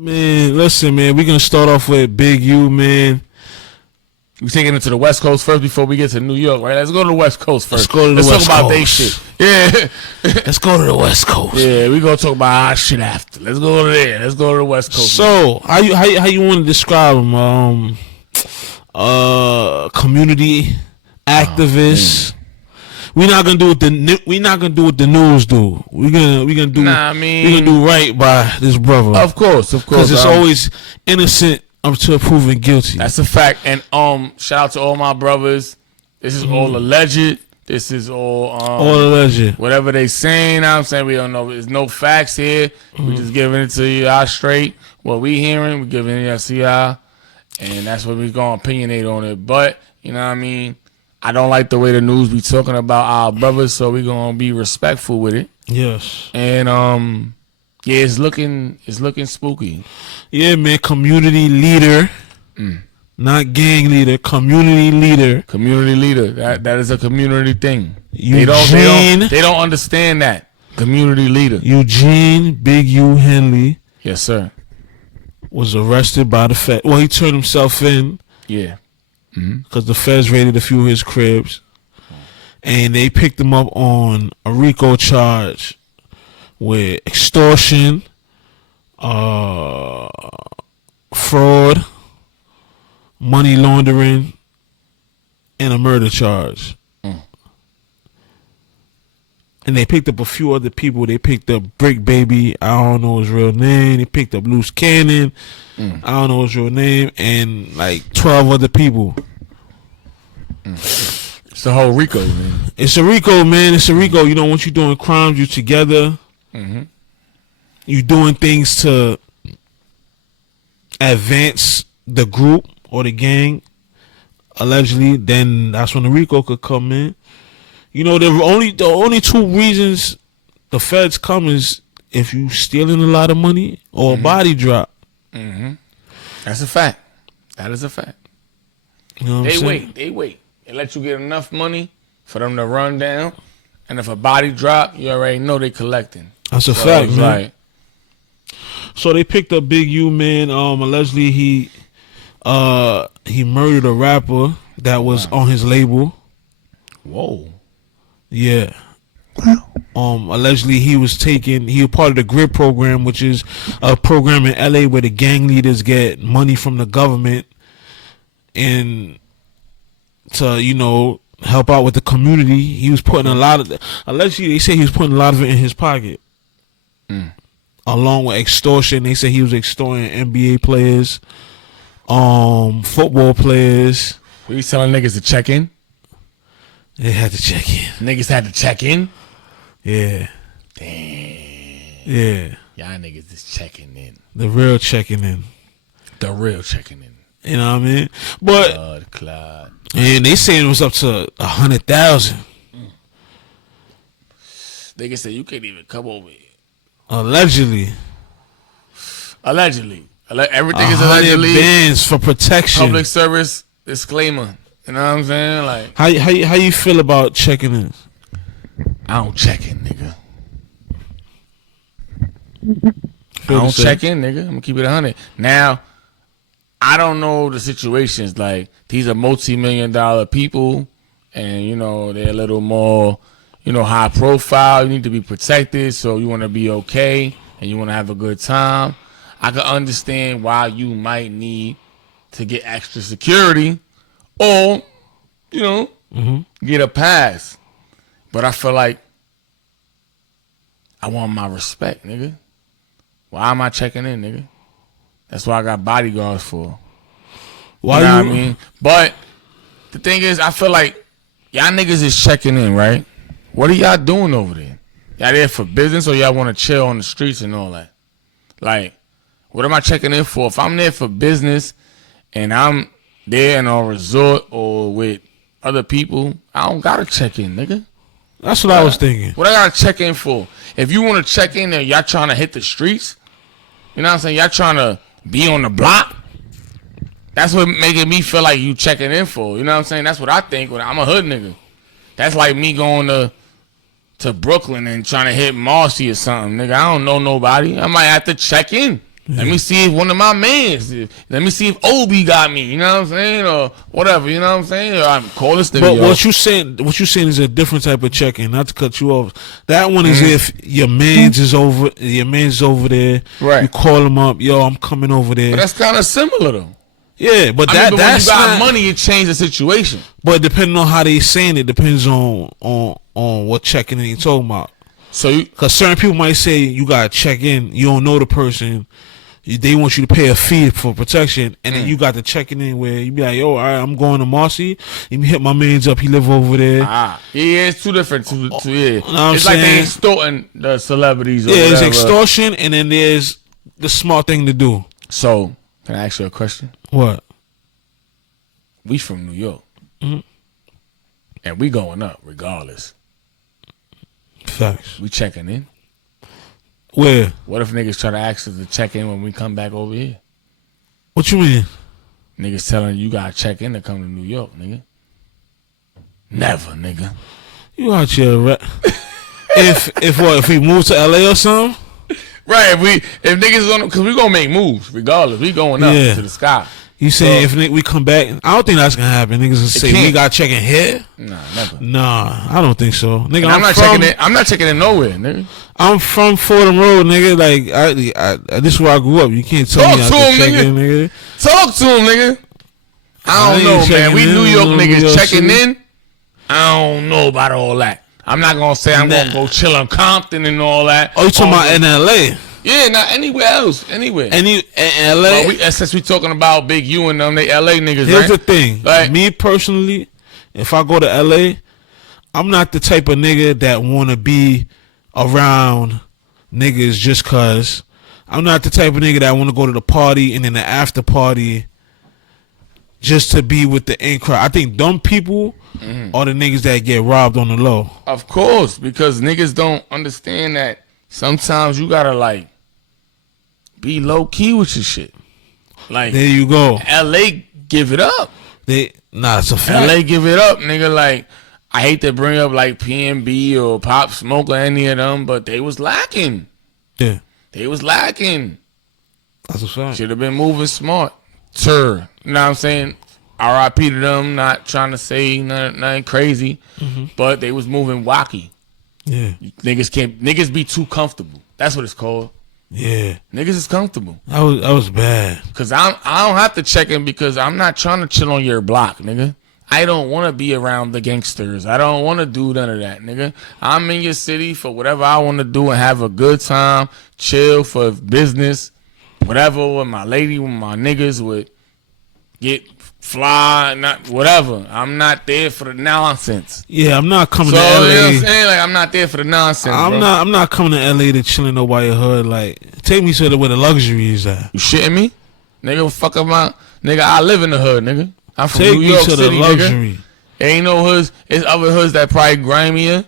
Man, listen, man. We're gonna start off with Big U, man. We taking it to the West Coast first before we get to New York, right? Let's go to the West Coast first. Let's go to the West talk about Coast. they shit. Yeah. Let's go to the West Coast. Yeah, we gonna talk about our shit after. Let's go to there. Let's go to the West Coast. So, how you want to describe them? Community activists. We're not gonna do what the news do. We're gonna do. We're gonna do right by this brother. Of course, because it's always innocent until proven guilty. That's a fact. And shout out to all my brothers. This is all alleged. This is all alleged. Whatever they saying, I'm saying we don't know. There's no facts here. We just giving it to y'all straight. What we hearing, we giving it to y'all, and that's what we gonna opinionate on it. But you know what I mean. I don't like the way the news be talking about our brothers, so we gonna be respectful with it. Yes. And yeah, it's looking spooky. Yeah, man. Community leader, not gang leader. Community leader. Community leader. That is a community thing. Eugene, they don't understand that. Community leader. Eugene Big U Henley. Yes, sir. Was arrested by the Fed. Well, he turned himself in. Yeah. Because the feds raided a few of his cribs, and they picked him up on a RICO charge with extortion, fraud, money laundering, and a murder charge. And they picked up a few other people. They picked up Brick Baby. I don't know his real name. They picked up Loose Cannon. I don't know his real name. And like 12 other people. It's the whole RICO, man. It's a RICO, man. It's a RICO. You know, once you're doing crimes, you together. You doing things to advance the group or the gang, allegedly. Then that's when the RICO could come in. You know, the only two reasons the feds come is if you stealing a lot of money or a body drop. That's a fact. That is a fact. You know what I'm saying? They wait. They let you get enough money for them to run down, and if a body drop, you already know they collecting. That's a fact, man. Right. So they picked up Big U, man. Allegedly he murdered a rapper that was on his label. Whoa. Yeah. Allegedly he was part of the GRID program, which is a program in LA where the gang leaders get money from the government and to, you know, help out with the community. He was putting allegedly they say he was putting a lot of it in his pocket. Along with extortion. They say he was extorting NBA players, football players. Were you telling niggas to check in? They had to check in. Niggas had to check in? Yeah. Damn. Yeah. Y'all niggas is checking in. The real checking in. The real checking in. You know what I mean? But and they saying it was up to 100,000. Niggas say you can't even come over here. Allegedly. Everything is allegedly. Bands for protection. Public service disclaimer. You know what I'm saying? Like how you feel about checking in? I don't check in, nigga. I don't check in, nigga. I'm gonna keep it 100. Now, I don't know the situations. Like these are multi-million-dollar people, and you know they're a little more, you know, high profile. You need to be protected, so you want to be okay and you want to have a good time. I can understand why you might need to get extra security. Or, you know, get a pass. But I feel like I want my respect, nigga. Why am I checking in, nigga? That's what I got bodyguards for. Why you know what I mean? But the thing is, I feel like y'all niggas is checking in, right? What are y'all doing over there? Y'all there for business or y'all want to chill on the streets and all that? Like, what am I checking in for? If I'm there for business and I'm there in a resort or with other people, I don't gotta check in, nigga. That's what I was thinking. What I gotta check in for? If you want to check in and y'all trying to hit the streets, you know what I'm saying? Y'all trying to be on the block. That's what making me feel like you checking in for. You know what I'm saying? That's what I think when I'm a hood nigga. That's like me going to Brooklyn and trying to hit Marcy or something, nigga. I don't know nobody. I might have to check in. Let me see if one of my mans. Let me see if Obi got me. You know what I'm saying, or whatever. You know what I'm saying. Or I'm call this nigga. But what you saying is a different type of check-in. Not to cut you off. That one is if your man's is over. Your man's over there. Right. You call him up. Yo, I'm coming over there. But that's kind of similar though. Yeah, but that's when you got money, it changed the situation. But depending on how they saying it, depends on what checking in you talking about. So, because certain people might say you gotta check in, you don't know the person. They want you to pay a fee for protection, and then you got to check in where you be like, yo, all right, I'm going to Marcy. Let me hit my man's up. He live over there. Yeah, it's two different. Yeah. It's like they extorting the celebrities. Or there's whatever. Extortion, and then there's the smart thing to do. So, can I ask you a question? What? We from New York, and we going up regardless. Facts. We checking in. Where? What if niggas try to ask us to check in when we come back over here? What you mean? Niggas telling you gotta check in to come to New York, nigga. Never, nigga. You out here, if we move to LA or something? Right, if niggas gonna, cause we gonna make moves regardless. We going up to the sky. You saying if we come back? I don't think that's gonna happen. Niggas will say we got checking here. Nah, never. Nah, I don't think so. Nigga, I'm not checking it. I'm not checking it nowhere, nigga. I'm from Fordham Road, nigga. Like I this is where I grew up. You can't tell me I can check in, nigga. Talk to him, nigga. I don't know, man. We New York niggas checking in. I don't know about all that. I'm not gonna say I'm gonna go chill in Compton and all that. Oh, you talking about in LA? Yeah, not anywhere else. Anywhere. In LA? Well, since we talking about Big U and them, they LA niggas, Here's right? the thing. Like, me personally, if I go to LA, I'm not the type of nigga that want to be around niggas just cause. I'm not the type of nigga that want to go to the party and then the after party just to be with the in crowd. I think dumb people are the niggas that get robbed on the low. Of course, because niggas don't understand that sometimes you gotta like be low key with your shit. Like there you go. LA give it up. It's a fact. LA give it up, nigga. Like I hate to bring up like PNB or Pop Smoke or any of them, but they was lacking. Yeah, they was lacking. That's a fact. Should have been moving smart. Sir, you know what I'm saying? R.I.P. to them. Not trying to say nothing crazy, but they was moving wacky. Yeah, niggas be too comfortable. That's what it's called. Yeah, niggas is comfortable. That was bad. Cause I don't have to check in because I'm not trying to chill on your block, nigga. I don't want to be around the gangsters. I don't want to do none of that, nigga. I'm in your city for whatever I want to do and have a good time, chill for business, whatever. With my lady, with my niggas, with get fly, not whatever. I'm not there for the nonsense. Yeah, I'm not coming to LA. You know what I'm saying? Like I'm not there for the nonsense. I'm not coming to LA to chill in nobody's hood. Like take me to where the luxury is at. You shitting me? Nigga, fuck up my nigga, I live in the hood, nigga. I'm from Take New York me to City, the luxury. Nigga. There ain't no hoods. It's other hoods that probably grimier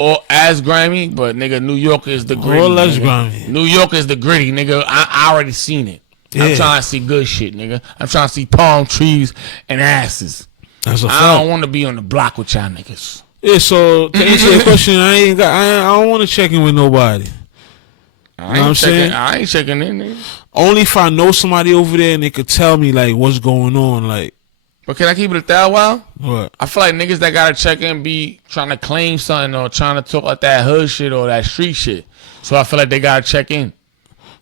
or as grimy, but nigga, New York is the gritty. Or less grimy. New York is the gritty, nigga. I already seen it. Yeah. I'm trying to see good shit, nigga. I'm trying to see palm trees and asses. That's a fact. I don't want to be on the block with y'all niggas. Yeah, so to answer your question, I don't want to check in with nobody. I ain't checking in, nigga. Only if I know somebody over there and they could tell me like what's going on, like. But can I keep it a thou while? What? I feel like niggas that gotta check in be trying to claim something or trying to talk like that hood shit or that street shit. So I feel like they gotta check in.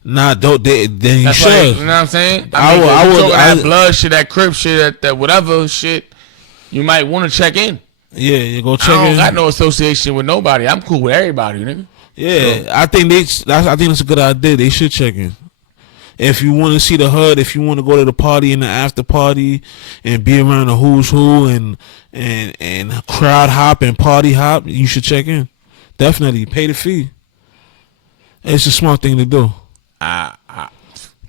Nah, don't they? Then you should. Like, you know what I'm saying? I would. That blood shit, that crip shit, that whatever shit. You might want to check in. Yeah, you go check in. I don't got no association with nobody. I'm cool with everybody, nigga. Yeah, so. I think that's a good idea. They should check in. If you want to see the hood, if you want to go to the party and the after party and be around the who's who and crowd hop and party hop, you should check in. Definitely pay the fee. It's a smart thing to do.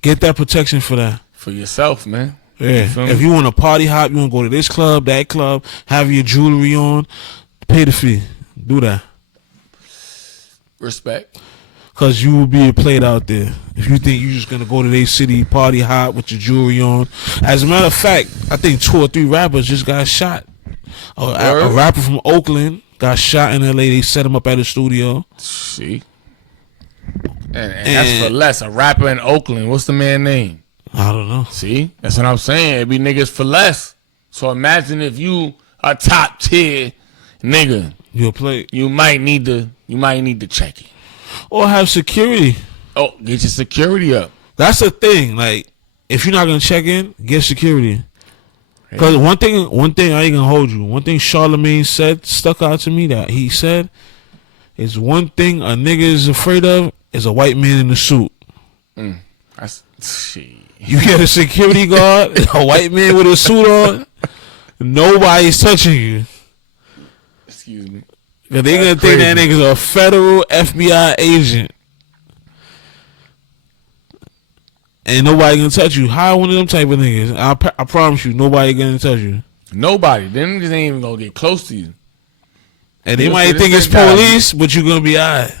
Get that protection for that. For yourself, man. Yeah. If you want to party hop, you want to go to this club, that club, have your jewelry on, pay the fee. Do that. Respect. Because you will be played out there. If you think you're just going to go to their city, party hop with your jewelry on. As a matter of fact, I think 2 or 3 rappers just got shot. A rapper from Oakland got shot in LA. They set him up at a studio. See? And that's for less. A rapper in Oakland. What's the man's name? I don't know. See? That's what I'm saying. It be niggas for less. So imagine if you a top tier nigga. You'll play. You might need to check it. Or have security. Oh, get your security up. That's the thing. Like, if you're not gonna check in, get security. Because one thing I ain't gonna hold you. One thing Charlemagne said stuck out to me that he said is one thing a nigga is afraid of is a white man in a suit. That's shit. You get a security guard, a white man with a suit on, nobody's touching you. Excuse me. Cause they gonna think that nigga's a federal FBI agent. Ain't nobody gonna touch you. Hire one of them type of niggas. I promise you, nobody gonna touch you. Nobody. Them niggas ain't even gonna get close to you. And they might think it's police, but you gonna be alright.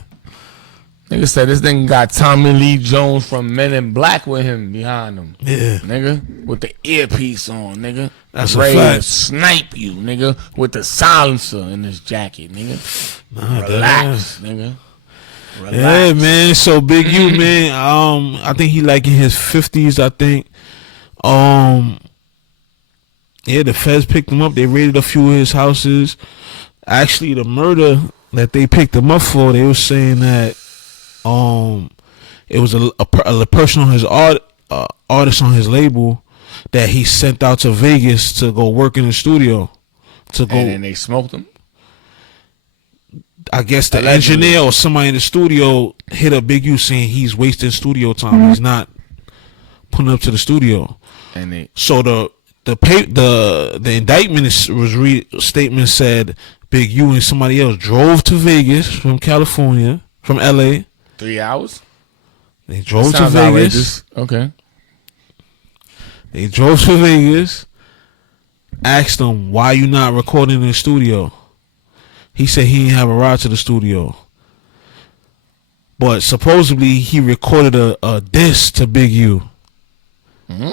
Nigga said this thing got Tommy Lee Jones from Men in Black with him behind him. Yeah. Nigga. With the earpiece on, nigga. That's ready a fact. to snipe you, nigga. With the silencer in his jacket, nigga. Relax, nigga. Relax. Yeah, man. So Big U, man. I think he like in his 50s. I think. Yeah, the feds picked him up. They raided a few of his houses. Actually, the murder that they picked him up for, they were saying that it was a person on his artist on his label that he sent out to Vegas to go work in the studio. And then they smoked him. I guess the engineer or somebody in the studio hit up Big U saying he's wasting studio time. He's not putting up to the studio. So the indictment statement said Big U and somebody else drove to Vegas from California, from LA. 3 hours? They drove to Vegas. Outrageous. Okay. They drove to Vegas, asked him, why you not recording in the studio? He said he didn't have a ride to the studio. But supposedly he recorded a diss to Big U. Mm-hmm.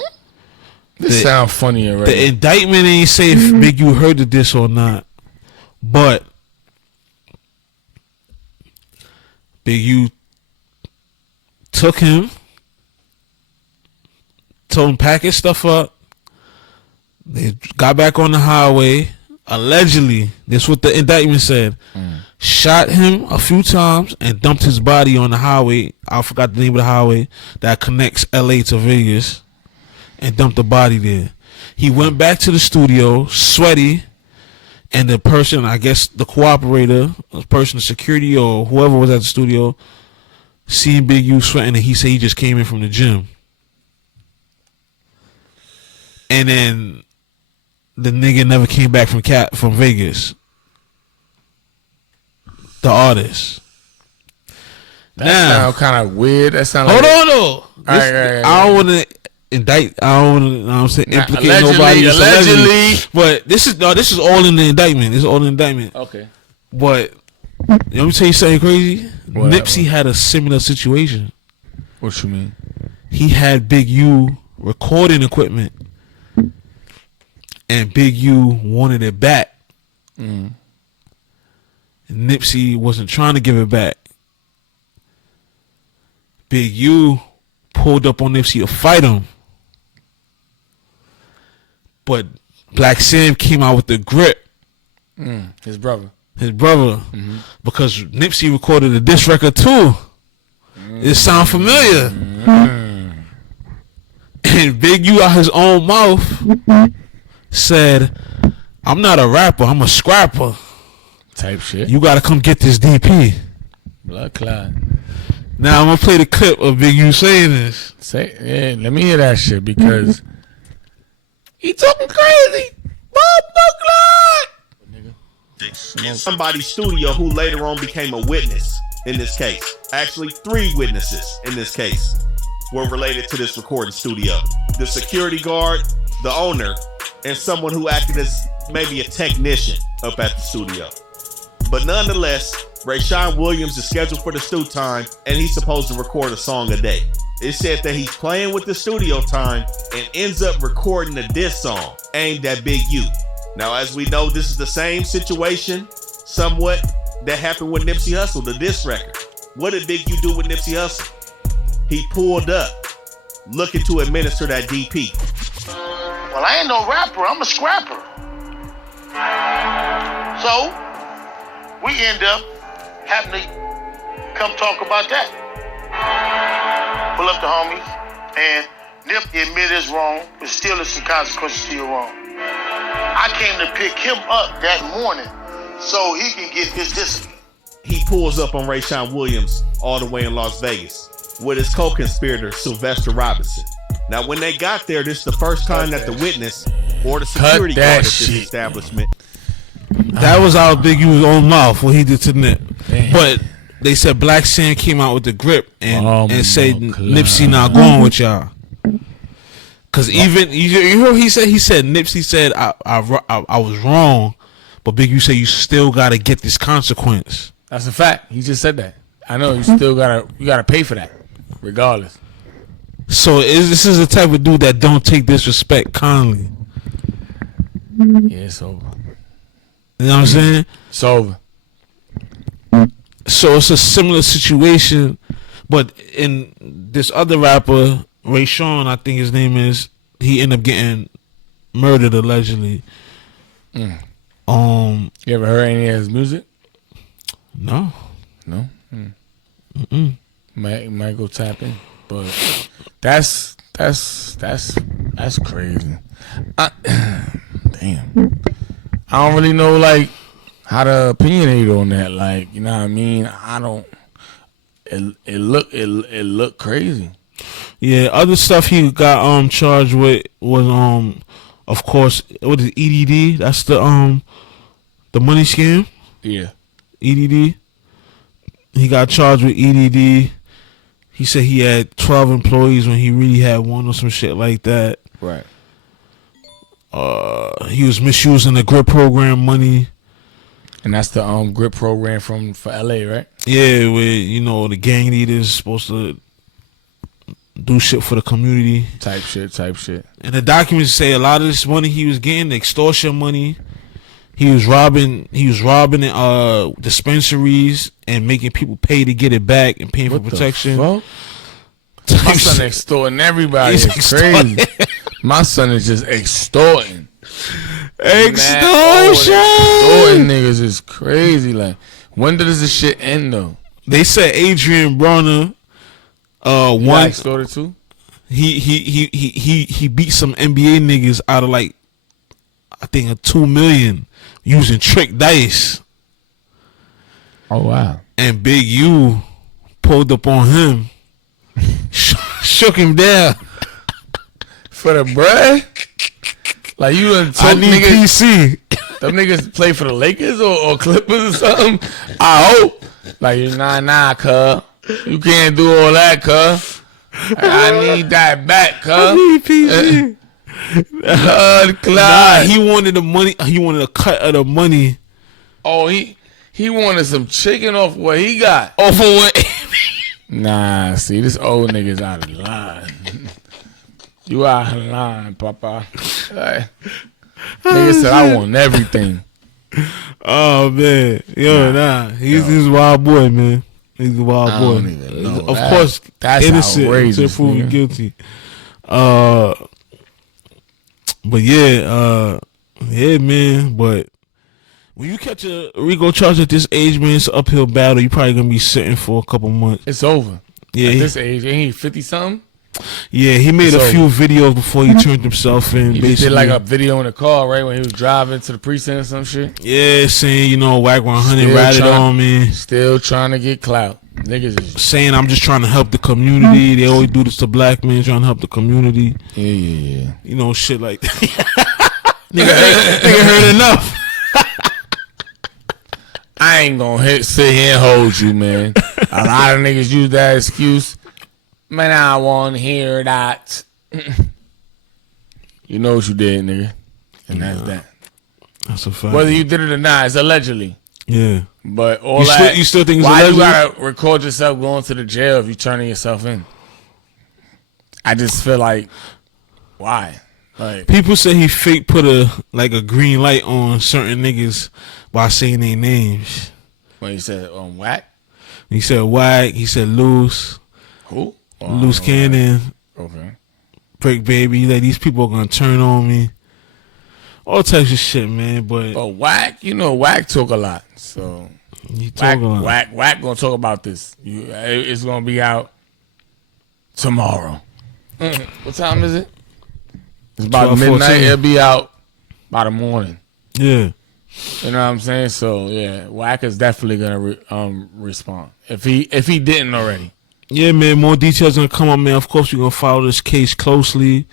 This sounds funny already. The indictment ain't say if Big U heard the diss or not. But Big U took him, told him pack his stuff up. They got back on the highway. Allegedly, this is what the indictment said. Shot him a few times and dumped his body on the highway. I forgot the name of the highway that connects LA to Vegas, and dumped the body there. He went back to the studio, sweaty, and the person, I guess the cooperator, the person, the security or whoever was at the studio, seeing Big U sweating, and he said he just came in from the gym. And then the nigga never came back from Vegas. The artist. That sound kind of weird. That sound. Hold on though. Right. I don't want to indict. I don't want to. You know what I'm saying, implicate nobody. Allegedly. But this is all in the indictment. This is all in the indictment. Okay. But let me tell you something crazy. What Nipsey had a similar situation. What you mean? He had Big U recording equipment, and Big U wanted it back. And Nipsey wasn't trying to give it back. Big U pulled up on Nipsey to fight him. But Black Sam came out with the grip. His brother. Because Nipsey recorded a diss record too. It sound familiar. And Big U out his own mouth said, I'm not a rapper, I'm a scrapper. Type shit. You gotta come get this DP. Blood clot. Now I'm gonna play the clip of Big U saying this. Let me hear that shit because he talking crazy. Somebody's studio who later on became a witness in this case. Actually, 3 witnesses in this case were related to this recording studio. The security guard, the owner, and someone who acted as maybe a technician up at the studio. But nonetheless, Rayshawn Williams is scheduled for the stu time, and he's supposed to record a song a day. It said that he's playing with the studio time and ends up recording a diss song aimed at Big U. Now, as we know, this is the same situation, somewhat, that happened with Nipsey Hussle, the diss record. What did Big U do with Nipsey Hussle? He pulled up, looking to administer that DP. Well, I ain't no rapper. I'm a scrapper. So, we end up having to come talk about that. Pull up the homies, and Nip admit it's wrong, but still there's some consequences to your wrong. I came to pick him up that morning so he can get his discipline. He pulls up on Rayshawn Williams all the way in Las Vegas with his co-conspirator, Sylvester Robinson. Now, when they got there, this is the first time that the witness or the security guard at this establishment. That was out of Big U's own mouth, what he did to Nip. But they said Black Sam came out with the grip and said Nipsey not going with y'all. Cause even you heard he said Nipsey said I was wrong, but Big U said you still gotta get this consequence. That's a fact. He just said that. I know you still gotta pay for that, regardless. So this is the type of dude that don't take disrespect kindly. Yeah, it's over. You know what I'm saying? It's over. So it's a similar situation, but in this other rapper, Rayshawn, I think his name is, he ended up getting murdered allegedly. You ever heard any of his music? No. Might go tap in, but that's crazy. Damn, I don't really know like how to opinionate on that. Like, you know what I mean? I don't. It looked crazy. Yeah, other stuff he got charged with was of course, what is it, EDD? That's the money scam. Yeah. EDD. He got charged with EDD. He said he had 12 employees when he really had one or some shit like that. Right. He was misusing the GRIP program money. And that's the GRIP program for LA, right? Yeah, where the gang leaders supposed to do shit for the community. Type shit. And the documents say a lot of this money he was getting, the extortion money. He was robbing dispensaries and making people pay to get it back and paying for protection. Fuck? My son extorting everybody. It's crazy. My son is just extorting. Extortion. Extorting niggas is crazy. Like, when does this shit end though? They said Adrian Bronner one extorted too. He beat some NBA niggas out of like I think a $2 million using trick dice. Oh wow! And Big U pulled up on him, shook him down for the bread. Like you done told I need niggas, PC. Them niggas play for the Lakers or Clippers or something. I hope. Like nah, cuz you can't do all that, cuz. I need that back, cuz. I need PC. Nah, he wanted the money. He wanted a cut of the money. Oh, he wanted some chicken off what he got. Off of what? Nah, see, this old nigga's out of line. You out of line, Papa. Like, nigga said I want everything. Oh man, nah. He's a wild boy, man. He's a wild boy. Don't even know. Of course, that's innocent until outrageous, proven nigga. guilty. But yeah, man. But when you catch a RICO charge at this age, man, it's an uphill battle. You probably gonna be sitting for a couple months. It's over. Yeah, at this age, ain't he 50 something? Yeah, he made a few videos before he turned himself in. He basically did like a video in the car, right, when he was driving to the precinct or some shit. Yeah, saying Whack 100 ratted on me. Still trying to get clout. Niggas is saying I'm just trying to help the community. They always do this to black men, trying to help the community. Yeah. Shit like that. nigga heard enough. I ain't gonna sit here and hold you, man. A lot of niggas use that excuse. Man, I want to hear that. You know what you did, nigga. And that's that. That's a fact. Whether you did it or not, it's allegedly. Yeah. But all you that. You still think it's why allegedly? you gotta record yourself going to the jail if you turning yourself in? I just feel like, why? Like, people say he fake put a green light on certain niggas by saying their names. When he said Whack? He said Whack. He said Loose. Who? Loose Cannon. Okay. Break Baby. Like, these people are gonna turn on me. All types of shit, man. But Whack, Whack talk a lot. So he talk a lot. Whack gonna talk about this. It's gonna be out tomorrow. What time is it? It's about midnight. It'll be out by the morning. Yeah. You know what I'm saying? So yeah, Whack is definitely gonna respond if he didn't already. Yeah, man. More details gonna come up, man. Of course, we're gonna follow this case closely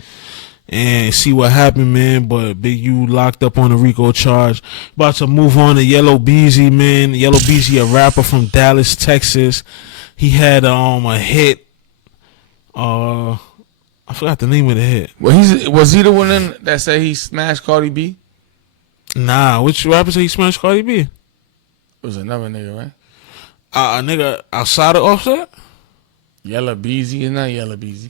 and see what happened, man. But Big U locked up on a RICO charge. About to move on to Yellow Beezy, man. Yellow Beezy, a rapper from Dallas, Texas. He had a hit. I forgot the name of the hit. Well, was he the one that said he smashed Cardi B? Nah, which rapper said he smashed Cardi B? It was another nigga, right? A nigga outside of Offset? Yellow Beezy is not Yellow Beezy.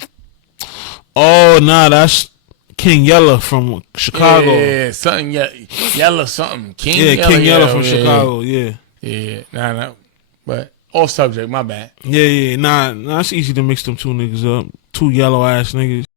Oh, nah, that's King Yella from Chicago. Yeah, something Yella something. King Yella from Chicago, yeah. Yeah, nah. But off subject, my bad. Yeah, nah, it's easy to mix them two niggas up. Two yellow ass niggas.